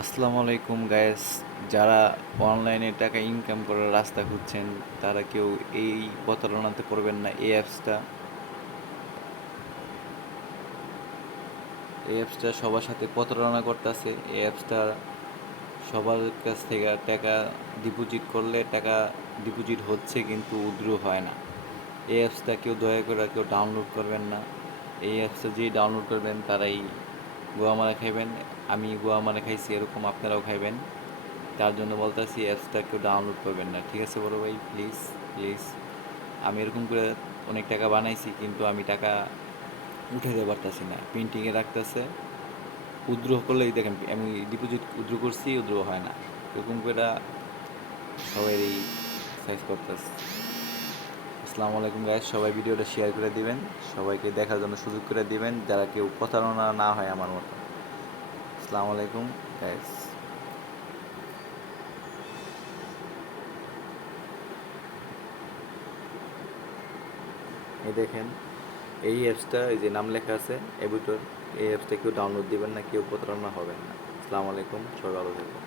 আসসালামু আলাইকুম গায়েস। যারা অনলাইনে টাকা ইনকাম করার রাস্তা খুঁজছেন তারা কেউ এই প্রতারণাতে পড়বেন না। এই অ্যাপসটা সবার সাথে প্রতারণা করতেছে। এই অ্যাপসটা সবার কাছ থেকে টাকা ডিপোজিট করলে টাকা ডিপোজিট হচ্ছে কিন্তু উইথড্র হয় না। এই অ্যাপসটা কেউ দয়া করে কেউ ডাউনলোড করবেন না। এই অ্যাপসটা যেই ডাউনলোড করবেন তারাই গোয়া মারা খাইবেন। আমি গোয়া মারা খাইছি, এরকম আপনারাও খাইবেন। তার জন্য বলতেছি অ্যাপসটা কেউ ডাউনলোড করবেন না, ঠিক আছে বড় ভাই? Please please. আমি এরকম করে অনেক টাকা বানাইছি কিন্তু আমি টাকা উঠাইতে পারতাছি না, প্রিন্টিংয়ে রাখতেছে। উইথড্র করলেই দেখেন আমি ডিপোজিট উইথড্র করছি, উইথড্র হয় না। এরকম করে সবাই এই সাইজ করতেছে। আসসালামু আলাইকুম গাইস, সবাই ভিডিওটা শেয়ার করে দিবেন, সবাইকে দেখার জন্য সুযোগ করে দিবেন, যারা কেউ প্রতারণা না হয় আমার মতো। আসসালামু আলাইকুম গাইস। এই দেখেন, এই অ্যাপসটা, এই যে নাম লেখা আছে এবিটর, এই অ্যাপসটা কেউ ডাউনলোড দিবেন না, কেউ প্রতারণা হবেন না। আসসালামু আলাইকুম, সবাই ভালো থাকবেন।